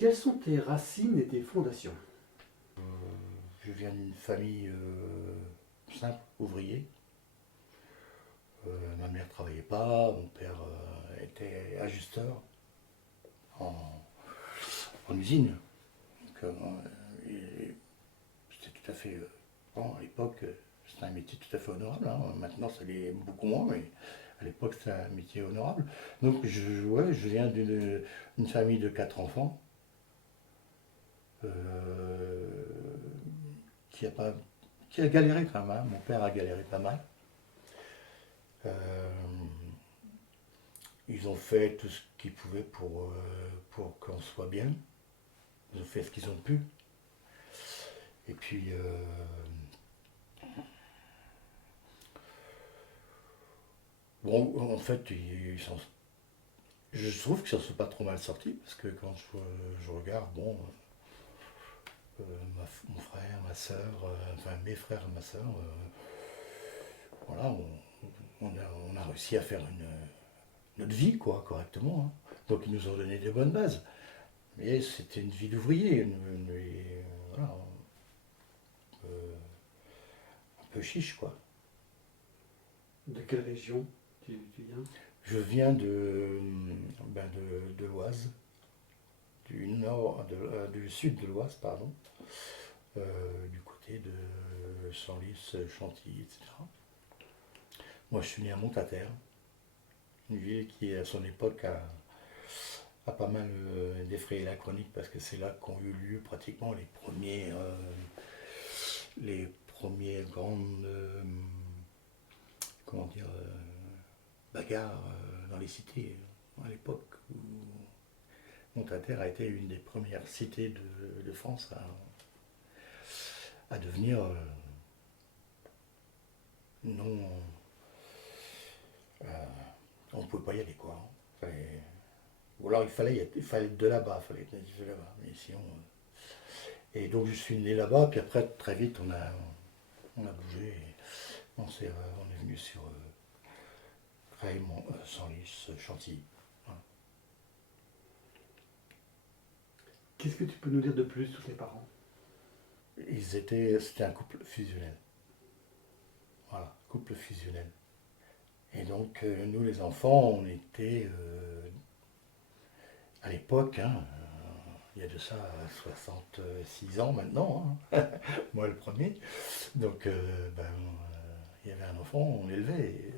Quelles sont tes racines et tes fondations? Je viens d'une famille simple, ouvrier. Ma mère ne travaillait pas, mon père était ajusteur en, en usine. Donc, c'était tout à fait. Bon, à l'époque, c'était un métier tout à fait honorable, hein. Maintenant, ça l'est beaucoup moins, mais à l'époque, c'était un métier honorable. Donc, ouais, je viens d'une famille de 4 enfants euh, qui a pas, qui a galéré quand même, hein. Mon père a galéré pas mal. Euh, Ils ont fait tout ce qu'ils pouvaient pour qu'on soit bien. Ils ont fait ce qu'ils ont pu. Et puis, bon, en fait, je trouve qu'ils s'en sont pas trop mal sortis, parce que quand je regarde, bon, mon frère, ma soeur, enfin mes frères et ma soeur, voilà, on a réussi à faire notre vie, quoi, correctement, hein. Donc ils nous ont donné des bonnes bases. Mais c'était une vie d'ouvrier, voilà, un peu chiche, quoi. De quelle région tu viens? Je viens de l'Oise, du nord, du sud de l'Oise, pardon, du côté de Senlis, Chantilly, etc. Moi, je suis né à Montataire, une ville qui, à son époque, a pas mal défrayé la chronique parce que c'est là qu'ont eu lieu pratiquement les premières grandes, comment dire, bagarres dans les cités à l'époque où Montataire a été une des premières cités de France à devenir non. euh, on ne pouvait pas y aller, quoi. Ou alors il fallait être de là-bas, il fallait être natif de là-bas. Mais sinon, et donc je suis né là-bas, puis après très vite on a bougé. Et on est venu sur Creil, Senlis, Chantilly. Voilà. Qu'est-ce que tu peux nous dire de plus sur tes parents? C'était un couple fusionnel. Voilà, couple fusionnel. Et donc nous les enfants, on était à l'époque, hein, il y a de ça 66 ans maintenant, hein, moi le premier. Donc il y avait un enfant, on l'élevait.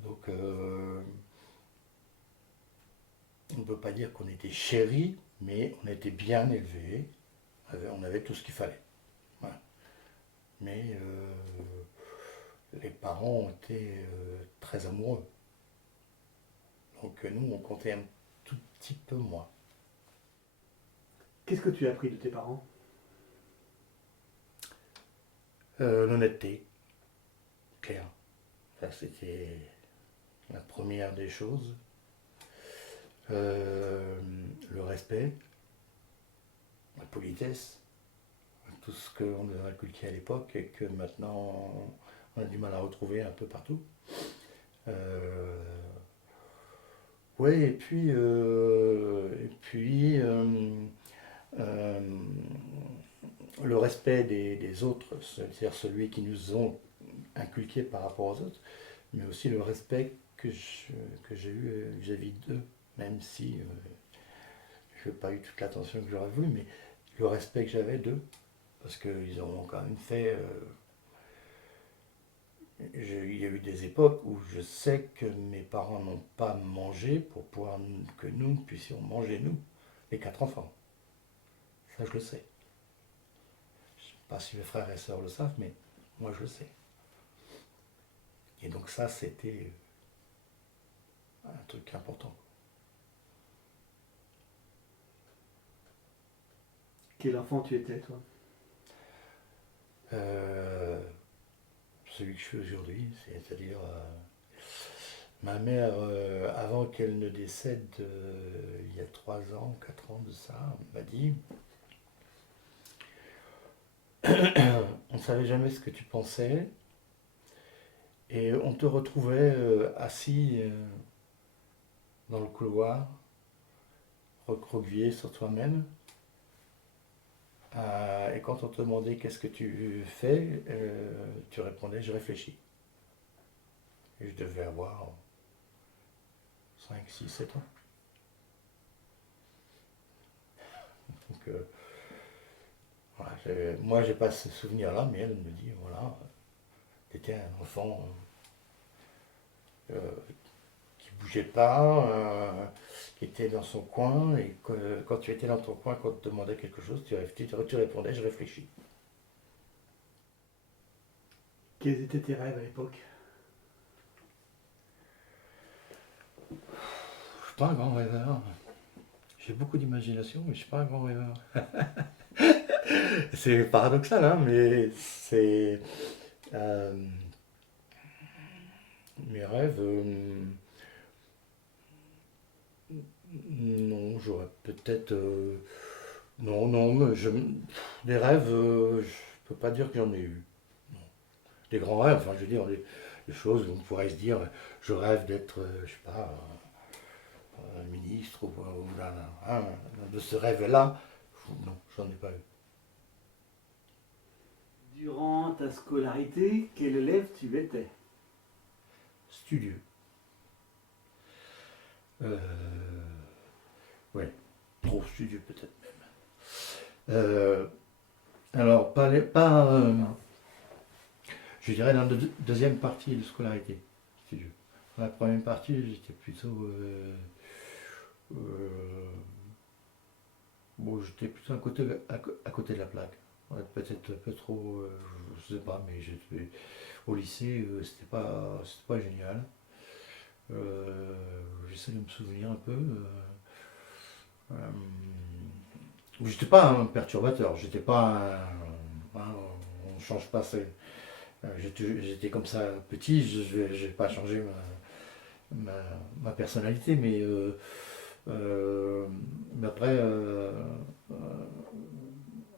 Donc on ne peut pas dire qu'on était chéris, mais on était bien élevés. On avait tout ce qu'il fallait. Voilà. Mais les parents ont été très amoureux. Donc nous, on comptait un tout petit peu moins. Qu'est-ce que tu as appris de tes parents? L'honnêteté, clair. Ça, c'était la première des choses. Euh, le respect, la politesse, tout ce qu'on nous a inculqué à l'époque et que maintenant on a du mal à retrouver un peu partout. Euh, ouais, euh, le respect des autres, c'est-à-dire celui qui nous ont inculqué par rapport aux autres, mais aussi le respect que j'ai eu vis-à-vis d'eux, même si je n'ai pas eu toute l'attention que j'aurais voulu, mais le respect que j'avais d'eux, parce qu'ils ont quand même fait. Il y a eu des époques où je sais que mes parents n'ont pas mangé pour pouvoir que nous puissions manger, nous, les 4 enfants. Ça, je le sais. Je ne sais pas si mes frères et sœurs le savent, mais moi, je le sais. Et donc ça, c'était un truc important. Quel enfant tu étais, toi? Euh, Celui que je suis aujourd'hui, c'est-à-dire ma mère, avant qu'elle ne décède, il y a 3 ans, 4 ans de ça, m'a dit on ne savait jamais ce que tu pensais, et on te retrouvait assis dans le couloir, recroquevillé sur toi-même. Et quand on te demandait qu'est-ce que tu fais, tu répondais je réfléchis. Et je devais avoir 5, 6, 7 ans. Donc, voilà, moi, j'ai pas ce souvenir-là, mais elle me dit voilà, tu étais un enfant qui bougeait pas, qui était dans son coin, et que quand tu étais dans ton coin, quand on te demandait quelque chose, tu répondais je réfléchis. Quels étaient tes rêves à l'époque? Je suis pas un grand rêveur. J'ai beaucoup d'imagination, mais je suis pas un grand rêveur. C'est paradoxal, hein, mais c'est euh, mes rêves. Non, j'aurais peut-être. Non, non, mais des rêves, je peux pas dire que j'en ai eu. Non. Des grands rêves, enfin, je veux dire, des choses où on pourrait se dire, je rêve d'être, je sais pas, un ministre de ce rêve-là. Non, j'en ai pas eu. Durant ta scolarité, quel élève tu étais? Studieux. Ouais, trop studieux peut-être même. Alors, je dirais dans la deuxième partie de scolarité, studieux. Dans la première partie, j'étais plutôt, bon, j'étais plutôt à côté de la plaque. Ouais, peut-être un peu trop, je sais pas, mais au lycée, c'était pas génial. J'essaie de me souvenir un peu. Euh, J'étais pas un perturbateur, j'étais pas on change pas. J'étais comme ça petit, je vais pas changer ma personnalité, mais après,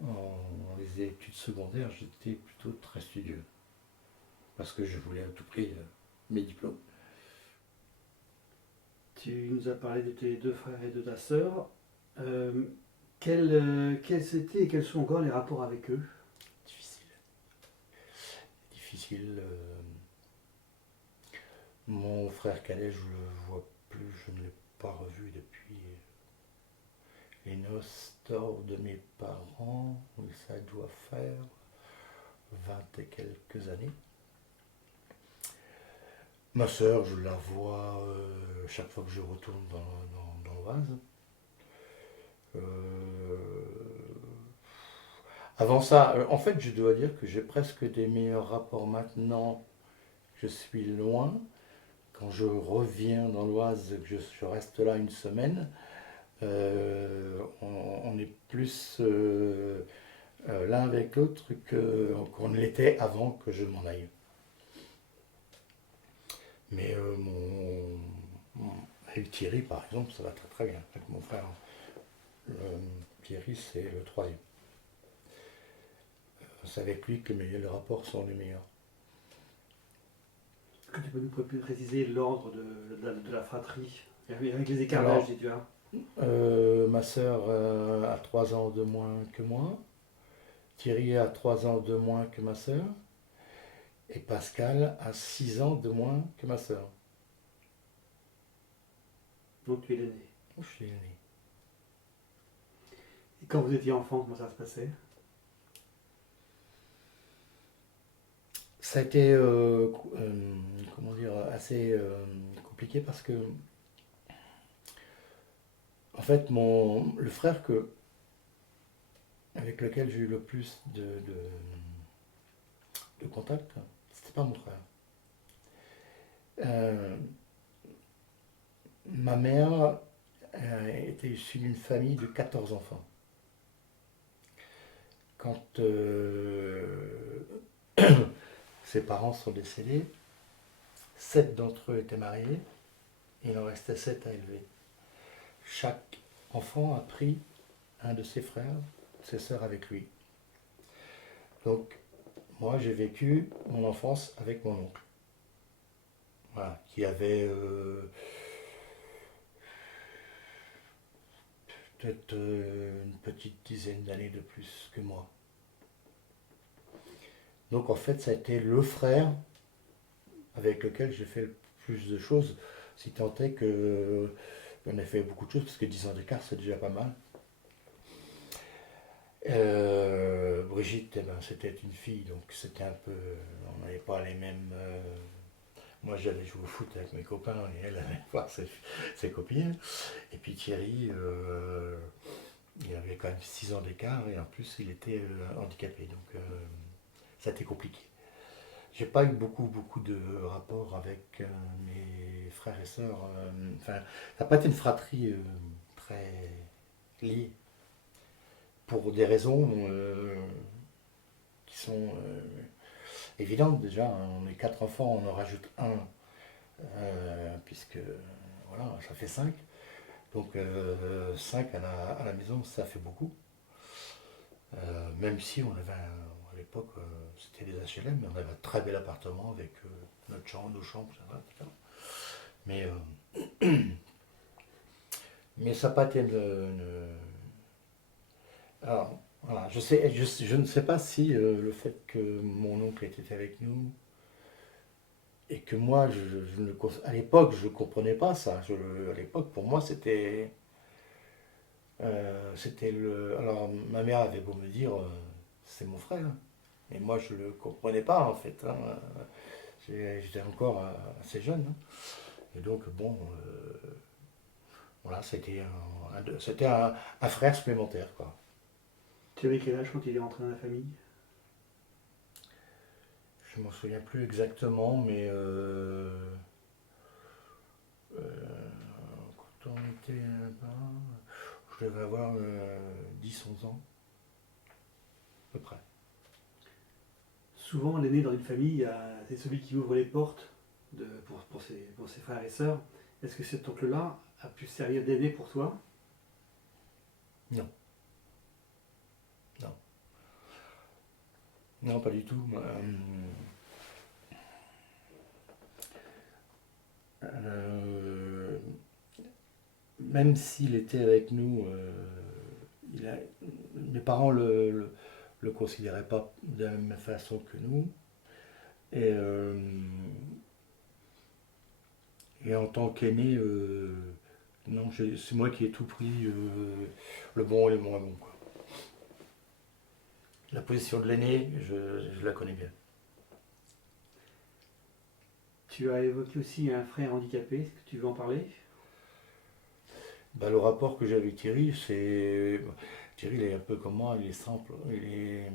dans les études secondaires, j'étais plutôt très studieux, parce que je voulais à tout prix mes diplômes. Tu nous as parlé de tes deux frères et de ta sœur. Quels étaient et quels sont encore les rapports avec eux? Difficile. Difficile. Mon frère cadet, je le vois plus, je ne l'ai pas revu depuis les noces d'or de mes parents, où ça doit faire 20 et quelques années. Ma sœur, je la vois chaque fois que je retourne dans l'Oise. Avant ça, en fait, je dois dire que j'ai presque des meilleurs rapports maintenant que je suis loin. Quand je reviens dans l'Oise, que je reste là une semaine, on est plus l'un avec l'autre qu'on ne l'était avant que je m'en aille. Mais avec Thierry, par exemple, ça va très très bien. Avec mon frère, Thierry, c'est le troisième. C'est avec lui que les rapports sont les meilleurs. Est-ce que tu peux nous préciser l'ordre de la fratrie avec les écarts d'âge, dis-tu as? Ma sœur a 3 ans de moins que moi. Thierry a 3 ans de moins que ma sœur. Et Pascal a 6 ans de moins que ma sœur. Donc tu es l'aîné. Je suis l'aîné. Et quand vous étiez enfant, comment ça se passait? Ça a été comment dire, assez compliqué parce que en fait le frère avec lequel j'ai eu le plus de contact, c'était pas mon frère. Ma mère était issue d'une famille de 14 enfants. Quand ses parents sont décédés, 7 d'entre eux étaient mariés, et il en restait 7 à élever. Chaque enfant a pris un de ses frères, ses sœurs avec lui. Donc, moi, j'ai vécu mon enfance avec mon oncle. Voilà, qui avait peut-être une petite dizaine d'années de plus que moi. Donc en fait, ça a été le frère avec lequel j'ai fait le plus de choses, si tant est que on a fait beaucoup de choses, parce que 10 ans d'écart, c'est déjà pas mal. Brigitte, eh ben, c'était une fille, donc c'était un peu. On n'avait pas les mêmes. Moi, j'allais jouer au foot avec mes copains et elle allait voir ses copines. Et puis Thierry, il avait quand même 6 ans d'écart et en plus, il était handicapé. Donc, ça a été compliqué. J'ai pas eu beaucoup de rapports avec mes frères et sœurs. Enfin, ça n'a pas été une fratrie très liée pour des raisons qui sont évidentes déjà. Hein. On est 4 enfants, on en rajoute un, puisque voilà, ça fait 5. Donc 5 à la maison, ça fait beaucoup. Même si on avait à l'époque, c'était des HLM, mais on avait un très bel appartement avec notre chambre, nos chambres, etc. Mais, mais ça n'a pas été alors, voilà, je ne sais pas si le fait que mon oncle était avec nous et que moi, je ne le à l'époque, je ne comprenais pas ça. À l'époque, pour moi, c'était le. Alors, ma mère avait beau me dire, c'est mon frère. Et moi, je ne le comprenais pas, en fait. Hein. J'étais encore assez jeune. Hein. Et donc, bon, voilà, c'était un frère supplémentaire, quoi. Tu avais quel âge quand il est rentré dans la famille? Je ne m'en souviens plus exactement, mais euh, quand on était là-bas, je devais avoir 10-11 ans, à peu près. Souvent, l'aîné dans une famille, c'est celui qui ouvre les portes pour ses frères et sœurs. Est-ce que cet oncle-là a pu servir d'aîné pour toi? Non, non, non, pas du tout. Euh, Même s'il était avec nous, mes parents le considéraient pas de la même façon que nous. Et, et en tant qu'aîné, non, c'est moi qui ai tout pris, le bon et le moins bon. Quoi. La position de l'aîné, je la connais bien. Tu as évoqué aussi un frère handicapé. Est-ce que tu veux en parler? Bah, le rapport que j'ai avec Thierry, c'est. Thierry, il est un peu comme moi, il est simple. Il est.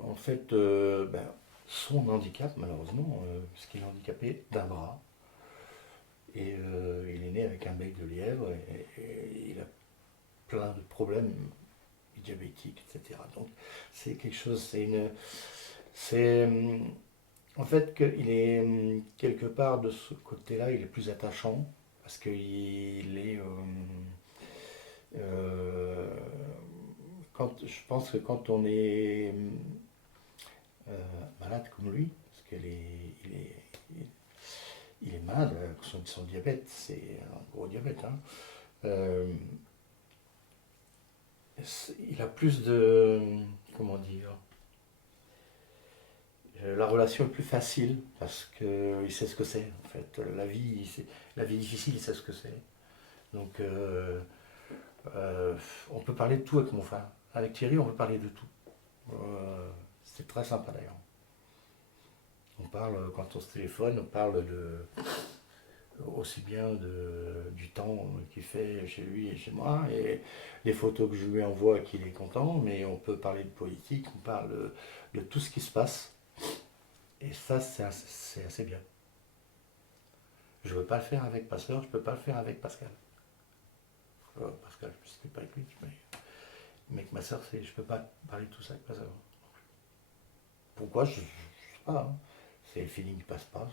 En fait, ben, son handicap, malheureusement, puisqu'il est handicapé d'un bras, et il est né avec un bec de lièvre, et il a plein de problèmes diabétiques, etc. Donc, c'est quelque chose, c'est une. C'est. En fait, qu'il est quelque part de ce côté-là, il est plus attachant, parce qu'il est. Euh, je pense que quand on est malade comme lui, parce il est malade, son diabète, c'est un gros diabète, hein, euh, il a plus de, comment dire, la relation est plus facile parce qu'il sait ce que c'est en fait. La vie difficile, il sait ce que c'est. Donc on peut parler de tout avec mon frère. Avec Thierry, on peut parler de tout. C'est très sympa d'ailleurs. On parle, quand on se téléphone, on parle aussi bien du temps qu'il fait chez lui et chez moi, et les photos que je lui envoie qu'il est content, mais on peut parler de politique, on parle de tout ce qui se passe. Et ça, c'est assez bien. Je ne veux pas le faire avec ma soeur, je ne peux pas le faire avec Pascal. Pascal, je ne sais pas avec lui, mais avec ma soeur, je ne peux pas parler de tout ça avec ma soeur. Pourquoi je ne sais pas. Hein. C'est le feeling qui passe pas.